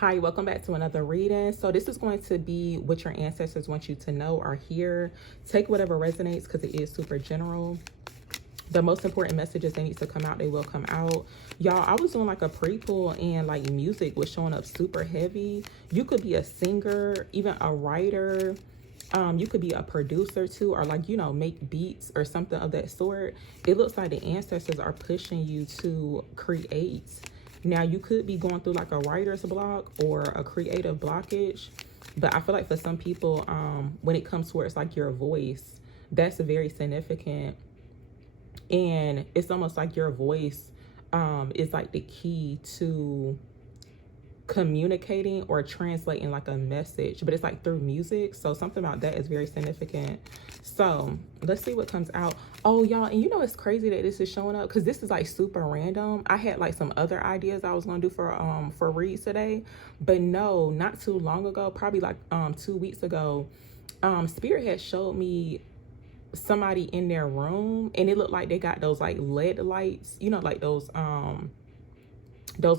Hi, welcome back to another reading. So this is going to be what your ancestors want you to know or hear. Take whatever resonates because it is super general. The most important messages they need to come out, they will come out. Y'all, I was doing like a pre-pull and like music was showing up super heavy. You could be a singer, even a writer. You could be a producer too, or like, you know, make beats or something of that sort. It looks like the ancestors are pushing you to create. Now, you could be going through like a writer's block or a creative blockage, but I feel like for some people, when it comes to where it's like your voice, that's very significant. And it's almost like your voice is like the key to communicating or translating like a message, but it's like through music. So something about that is very significant. So let's see what comes out. Oh, y'all, and you know it's crazy that this is showing up because this is like super random. I had like some other ideas I was gonna do for reads today, but no, not too long ago, probably like 2 weeks ago, Spirit had showed me somebody in their room, and it looked like they got those like LED lights, you know, like those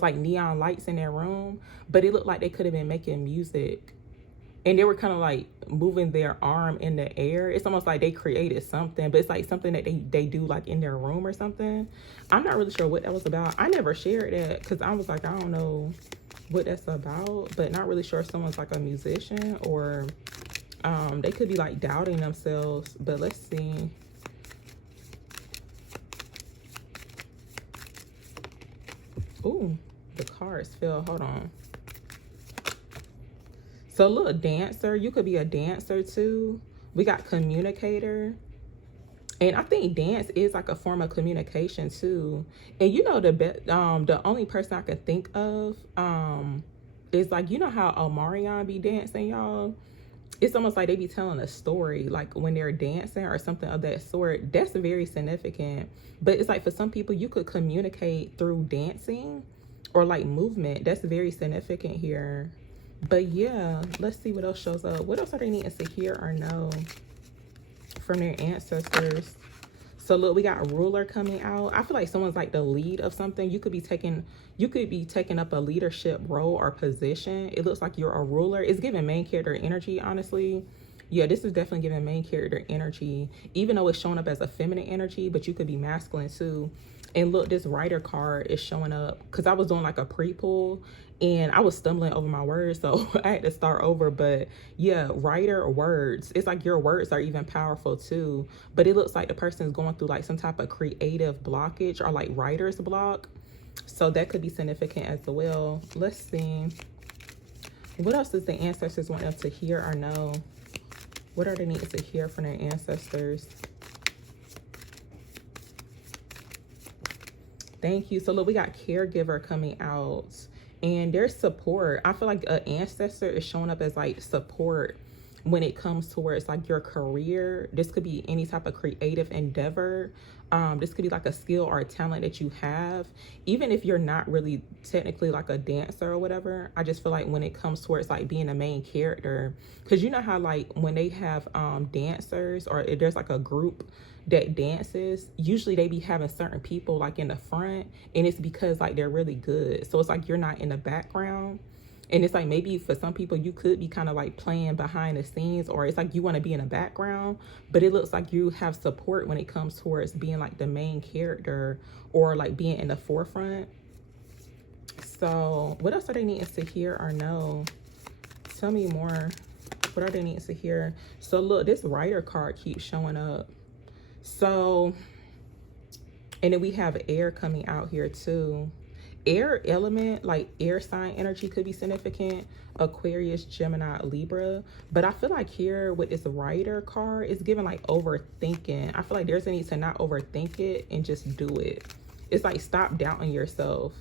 like neon lights in their room, but it looked like they could have been making music, and they were kind of like moving their arm in the air. It's almost like they created something, but it's like something that they do like in their room or something. I'm not really sure what that was about. I never shared that because I was like, I don't know what that's about, but not really sure if someone's like a musician or they could be like doubting themselves. But let's see. Ooh, the cards fell. Hold on. So look, dancer. You could be a dancer too. We got communicator. And I think dance is like a form of communication too. And you know the only person I could think of is like, you know how Omarion be dancing, y'all? It's almost like they be telling a story like when they're dancing or something of that sort. That's very significant. But it's like for some people you could communicate through dancing or like movement. That's very significant here. But yeah, let's see what else shows up. What else are they needing to hear or know from their ancestors? So look, we got ruler coming out. I feel like someone's like the lead of something. You could be taking up a leadership role or position. It looks like you're a ruler. It's giving main character energy, honestly. Yeah, this is definitely giving main character energy, even though it's showing up as a feminine energy, but you could be masculine too. And look, this writer card is showing up because I was doing like a pre-pull and I was stumbling over my words, so I had to start over. But yeah, writer words. It's like your words are even powerful too. But it looks like the person is going through like some type of creative blockage or like writer's block. So that could be significant as well. Let's see. What else does the ancestors want us to hear or know? What are they needing to hear from their ancestors? Thank you. So look, we got caregiver coming out and there's support. I feel like an ancestor is showing up as like support when it comes to where it's like your career. This could be any type of creative endeavor. This could be like a skill or a talent that you have, even if you're not really technically like a dancer or whatever. I just feel like when it comes towards like being a main character, because you know how like when they have dancers or if there's like a group that dances, usually they be having certain people like in the front, and it's because like they're really good. So it's like you're not in the background. And it's like maybe for some people you could be kind of like playing behind the scenes, or it's like you want to be in the background, but it looks like you have support when it comes towards being like the main character or like being in the forefront. So what else are they needing to hear or know? Tell me more. What are they needing to hear? So look, this writer card keeps showing up. So, and then we have air coming out here too. Air element, like air sign energy could be significant. Aquarius, Gemini, Libra. But I feel like here with this writer card, it's giving like overthinking. I feel like there's a need to not overthink it and just do it. It's like stop doubting yourself.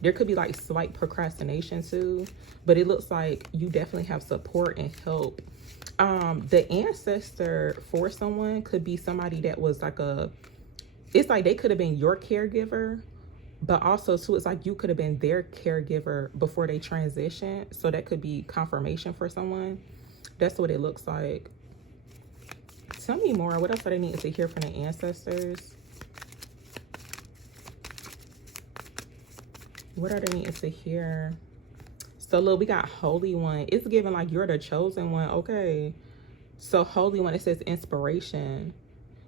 There could be like slight procrastination too, but it looks like you definitely have support and help. The ancestor for someone could be somebody that was like it's like they could have been your caregiver, but also too, it's like you could have been their caregiver before they transition. So that could be confirmation for someone. That's what it looks like. Tell me more. What else are they needing to hear from the ancestors? What are they needing to hear? So look, we got Holy One. It's giving like you're the chosen one. Okay. So Holy One, it says inspiration.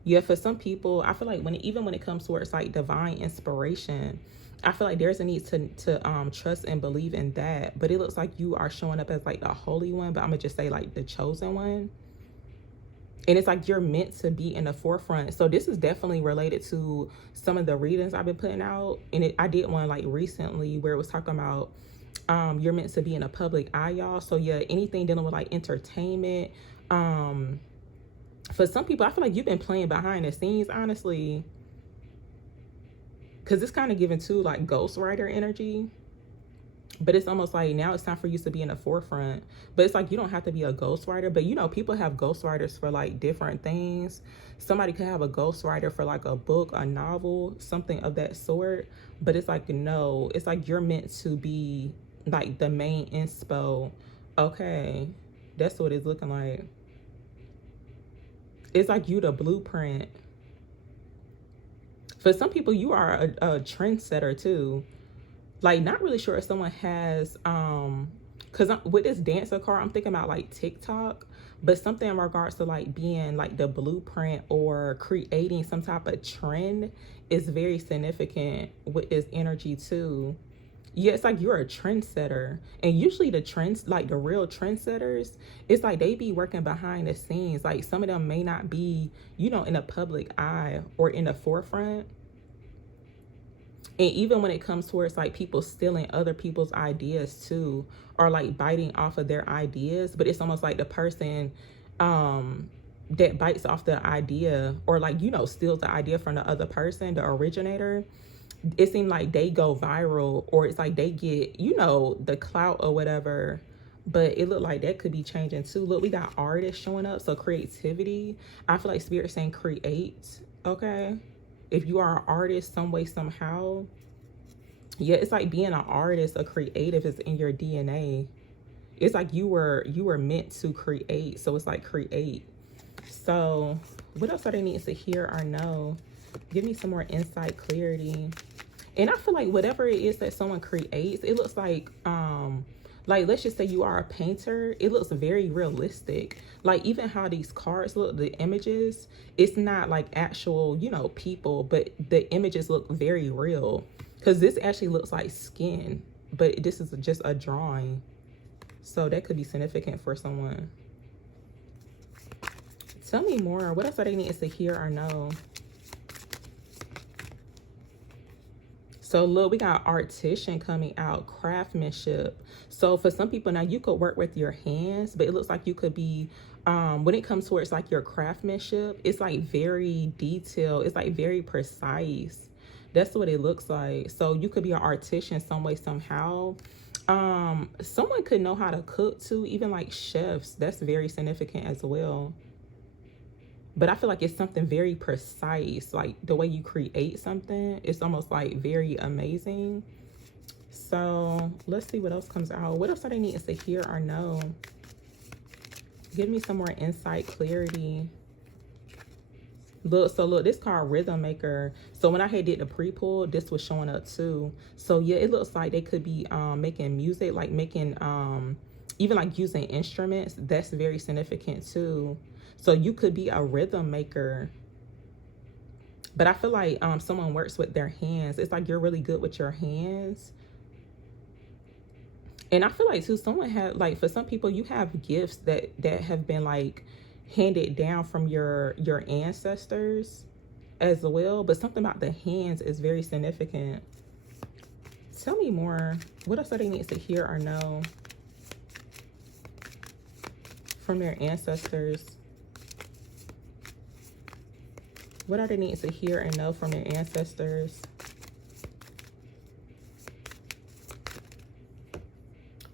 Yeah, for some people, I feel like even when it comes towards like divine inspiration, I feel like there's a need to trust and believe in that. But it looks like you are showing up as like the Holy One, but I'm gonna just say like the chosen one. And it's like you're meant to be in the forefront. So this is definitely related to some of the readings I've been putting out. And I did one like recently where it was talking about you're meant to be in a public eye, y'all. So yeah, anything dealing with like entertainment. For some people, I feel like you've been playing behind the scenes, honestly. Because it's kind of given to like ghostwriter energy. But it's almost like now it's time for you to be in the forefront. But it's like you don't have to be a ghostwriter. But you know, people have ghostwriters for like different things. Somebody could have a ghostwriter for like a book, a novel, something of that sort. But it's like, no, it's like you're meant to be like the main inspo. Okay, that's what it's looking like. It's like you the blueprint. For some people, you are a trendsetter too. Like, not really sure if someone has because with this dancer card, I'm thinking about like TikTok, but something in regards to like being like the blueprint or creating some type of trend is very significant with this energy too. Yeah, it's like you're a trendsetter. And usually the trends, like the real trendsetters, it's like they be working behind the scenes. Like some of them may not be, you know, in the public eye or in the forefront. And even when it comes towards like people stealing other people's ideas too, or like biting off of their ideas, but it's almost like the person that bites off the idea or like, you know, steals the idea from the other person, the originator, it seemed like they go viral or it's like they get, you know, the clout or whatever. But it looked like that could be changing too. Look, we got artists showing up. So creativity. I feel like Spirit saying create. Okay. If you are an artist some way, somehow. Yeah, it's like being an artist, a creative is in your DNA. It's like you were meant to create. So it's like create. So what else are they needing to hear or know? Give me some more insight, clarity. And I feel like whatever it is that someone creates, it looks like let's just say you are a painter, it looks very realistic. Like even how these cards look, the images, it's not like actual, you know, people, but the images look very real. Because this actually looks like skin, but this is just a drawing. So that could be significant for someone. Tell me more. What else are they needing to hear or know? So look, we got artisan coming out, craftsmanship. So for some people now, you could work with your hands, but it looks like you could be, when it comes towards like your craftsmanship, it's like very detailed. It's like very precise. That's what it looks like. So you could be an artisan some way, somehow. Someone could know how to cook too, even like chefs. That's very significant as well. But I feel like it's something very precise. Like the way you create something, it's almost like very amazing. So let's see what else comes out. What else are they needing to hear or know? Give me some more insight, clarity. Look, so look, this card Rhythm Maker. So when I had did the pre-pull, this was showing up too. So yeah, it looks like they could be making music, like making even like using instruments. That's very significant too. So you could be a rhythm maker. But I feel like someone works with their hands. It's like you're really good with your hands. And I feel like too, someone had like, for some people, you have gifts that have been like handed down from your ancestors as well. But something about the hands is very significant. Tell me more. What else do they need to hear or know from their ancestors? What are they needing to hear and know from their ancestors?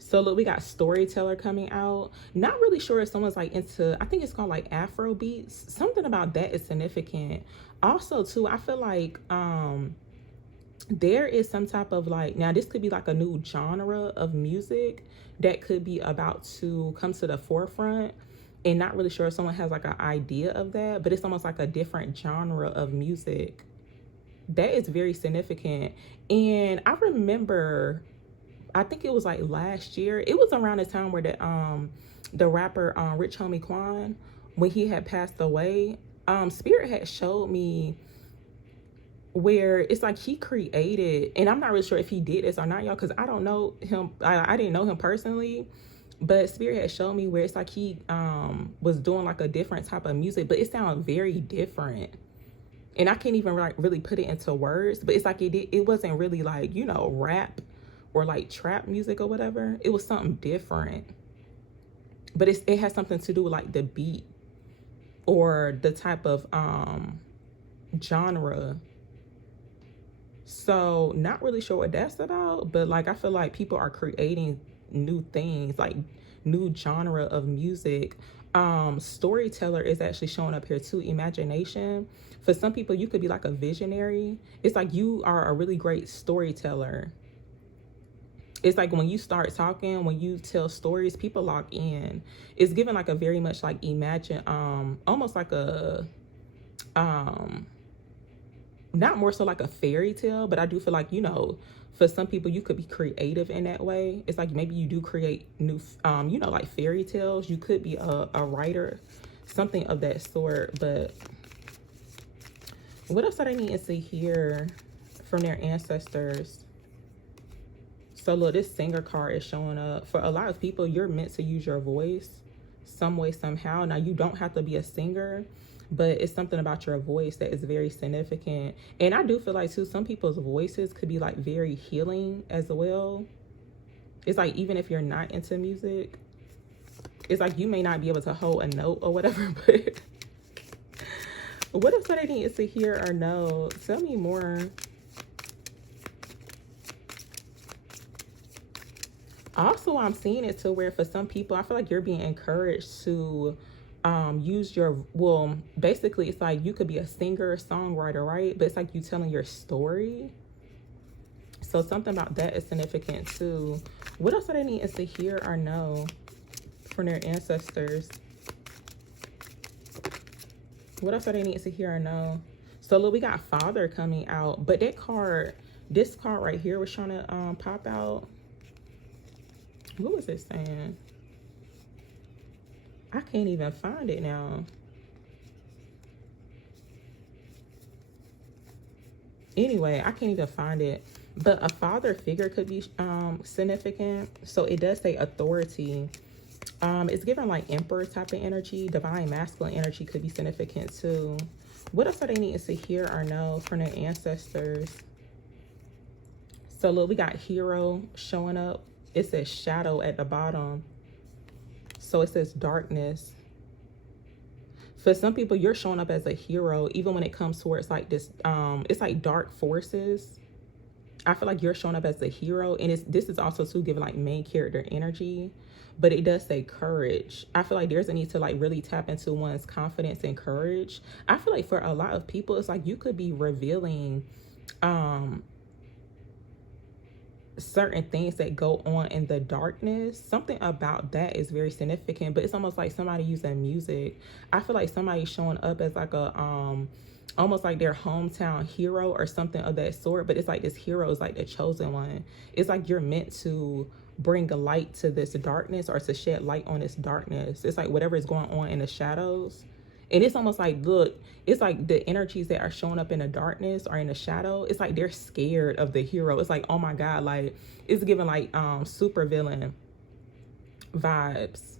So look, we got storyteller coming out. Not really sure if someone's like into, I think it's called like Afro beats. Something about that is significant. Also too, I feel like there is some type of like, now this could be like a new genre of music that could be about to come to the forefront. And not really sure if someone has like an idea of that, but it's almost like a different genre of music. That is very significant. And I remember I think it was like last year. It was around the time where the rapper Rich Homie Quan, when he had passed away, Spirit had showed me where it's like he created, and I'm not really sure if he did this or not, y'all, because I don't know him. I didn't know him personally, but Spirit had showed me where it's like he was doing like a different type of music, but it sounded very different. And I can't even like really put it into words, but it's like it wasn't really like, you know, rap or like trap music or whatever. It was something different. But it has something to do with like the beat or the type of genre. So not really sure what that's about, but like I feel like people are creating new things, like new genre of music. Storyteller is actually showing up here too. Imagination. For some people, you could be like a visionary. It's like you are a really great storyteller. It's like when you start talking, when you tell stories, people lock in. It's given like a very much like imagine, almost like a not more so like a fairy tale, but I do feel like, you know, for some people you could be creative in that way. It's like maybe you do create new you know, like fairy tales. You could be a writer, something of that sort. But what else do they need to see here from their ancestors? So look, this singer card is showing up. For a lot of people, you're meant to use your voice some way, somehow. Now, you don't have to be a singer, but it's something about your voice that is very significant. And I do feel like too, some people's voices could be like very healing as well. It's like, even if you're not into music, it's like you may not be able to hold a note or whatever, but what else do they need to hear or know? Tell me more. Also, I'm seeing it to where for some people, I feel like you're being encouraged to use your, well, basically it's like you could be a singer, songwriter, right? But it's like you telling your story. So something about that is significant too. What else do they need to hear or know from their ancestors? What else do they need to hear or know? So look, we got Father coming out, but that card, this card right here was trying to pop out. What was it saying? I can't even find it now. Anyway, I can't even find it. But a father figure could be significant. So it does say authority. It's given like emperor type of energy. Divine masculine energy could be significant too. What else do they need to hear or know from their ancestors? So look, we got hero showing up. It says shadow at the bottom. So it says darkness. For some people, you're showing up as a hero, even when it comes towards like this, it's like dark forces. I feel like you're showing up as a hero. And this is also too giving like main character energy. But it does say courage. I feel like there's a need to like really tap into one's confidence and courage. I feel like for a lot of people, it's like you could be revealing certain things that go on in the darkness. Something about that is very significant, but it's almost like somebody using music. I feel like somebody's showing up as like a almost like their hometown hero or something of that sort, but it's like this hero is like the chosen one. It's like you're meant to bring a light to this darkness or to shed light on this darkness. It's like whatever is going on in the shadows. And it's almost like, look, it's like the energies that are showing up in the darkness or in the shadow, it's like they're scared of the hero. It's like, oh my God, like it's giving like super villain vibes.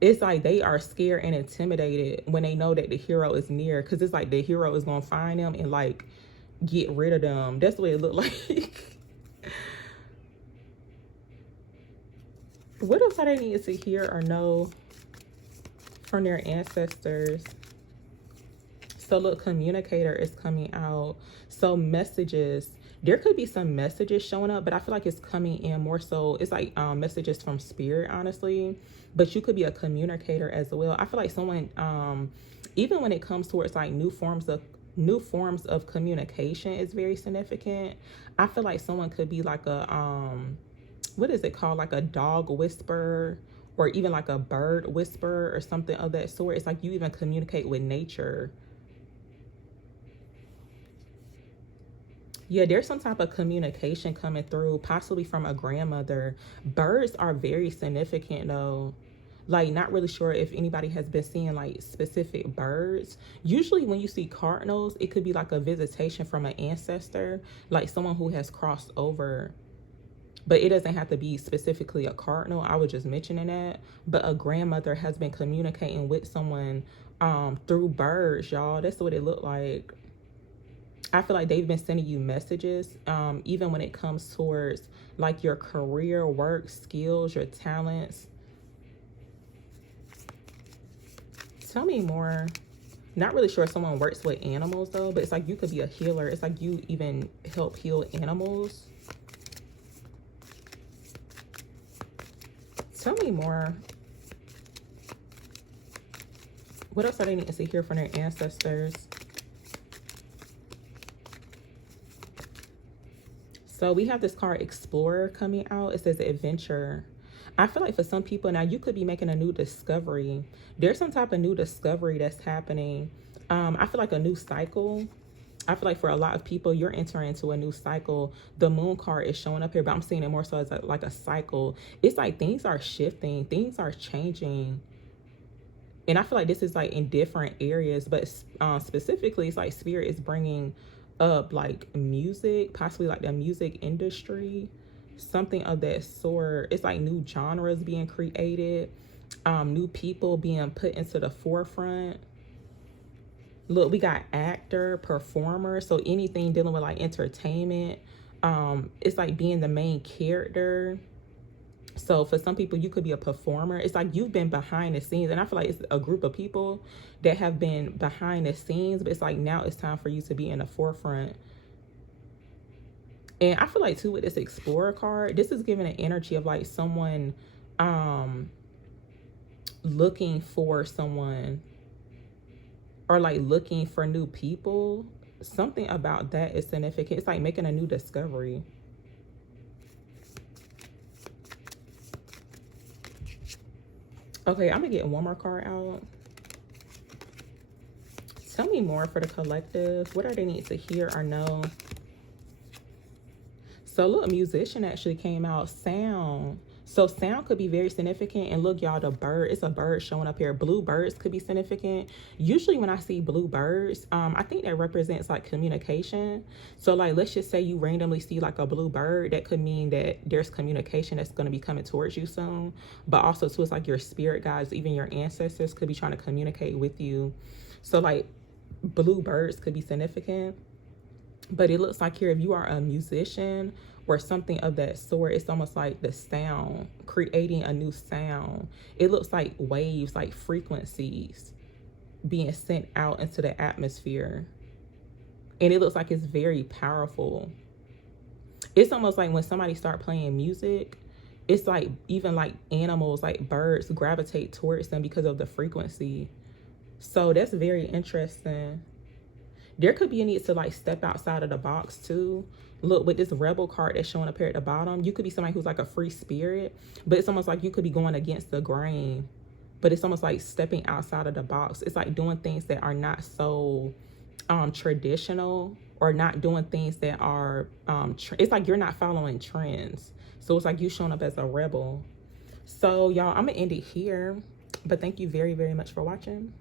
It's like they are scared and intimidated when they know that the hero is near, because it's like the hero is gonna find them and like get rid of them. That's the way it looked like. What else do they need to hear or know from their ancestors? So look, communicator is coming out. So messages, there could be some messages showing up, but I feel like it's coming in more so, it's like messages from spirit, honestly. But you could be a communicator as well. I feel like someone, even when it comes towards like new forms of communication is very significant. I feel like someone could be like a what is it called, like a dog whisperer, or even like a bird whisperer or something of that sort. It's like you even communicate with nature. Yeah, there's some type of communication coming through, possibly from a grandmother. Birds are very significant though. Like, not really sure if anybody has been seeing like specific birds. Usually when you see cardinals, it could be like a visitation from an ancestor, like someone who has crossed over. But it doesn't have to be specifically a cardinal. I was just mentioning that. But a grandmother has been communicating with someone through birds, y'all. That's what it looked like. I feel like they've been sending you messages, even when it comes towards like your career, work, skills, your talents. Tell me more. Not really sure if someone works with animals though, but it's like you could be a healer. It's like you even help heal animals. Tell me more. What else are they needing to hear from their ancestors? So we have this card Explorer coming out. It says Adventure. I feel like for some people now, you could be making a new discovery. There's some type of new discovery that's happening. I feel like a new cycle. I feel like for a lot of people, you're entering into a new cycle. The moon card is showing up here, but I'm seeing it more so as like a cycle. It's like things are shifting, things are changing. And I feel like this is like in different areas, but specifically, it's like Spirit is bringing up like music, possibly like the music industry, something of that sort. It's like new genres being created, new people being put into the forefront. Look, we got actor, performer, so anything dealing with like entertainment. It's like being the main character. So for some people, you could be a performer. It's like you've been behind the scenes. And I feel like it's a group of people that have been behind the scenes. But it's like now it's time for you to be in the forefront. And I feel like too with this Explorer card, this is giving an energy of like someone looking for someone or like looking for new people. Something about that is significant. It's like making a new discovery. Okay, I'm gonna get one more card out. Tell me more for the collective. What are they need to hear or know? So look, a musician actually came out. Sound. So sound could be very significant. And look, y'all, the bird, it's a bird showing up here. Blue birds could be significant. Usually when I see blue birds, I think that represents like communication. So like, let's just say you randomly see like a blue bird. That could mean that there's communication that's going to be coming towards you soon. But also too, it's like your spirit guides, even your ancestors could be trying to communicate with you. So like blue birds could be significant. But it looks like here, if you are a musician or something of that sort, it's almost like the sound, creating a new sound. It looks like waves, like frequencies being sent out into the atmosphere. And it looks like it's very powerful. It's almost like when somebody start playing music, it's like even like animals, like birds, gravitate towards them because of the frequency. So that's very interesting. There could be a need to like step outside of the box too. Look, with this Rebel card that's showing up here at the bottom, you could be somebody who's like a free spirit, but it's almost like you could be going against the grain. But it's almost like stepping outside of the box. It's like doing things that are not so traditional, or not doing things that are, it's like you're not following trends. So it's like you showing up as a rebel. So y'all, I'm gonna end it here, but thank you very, very much for watching.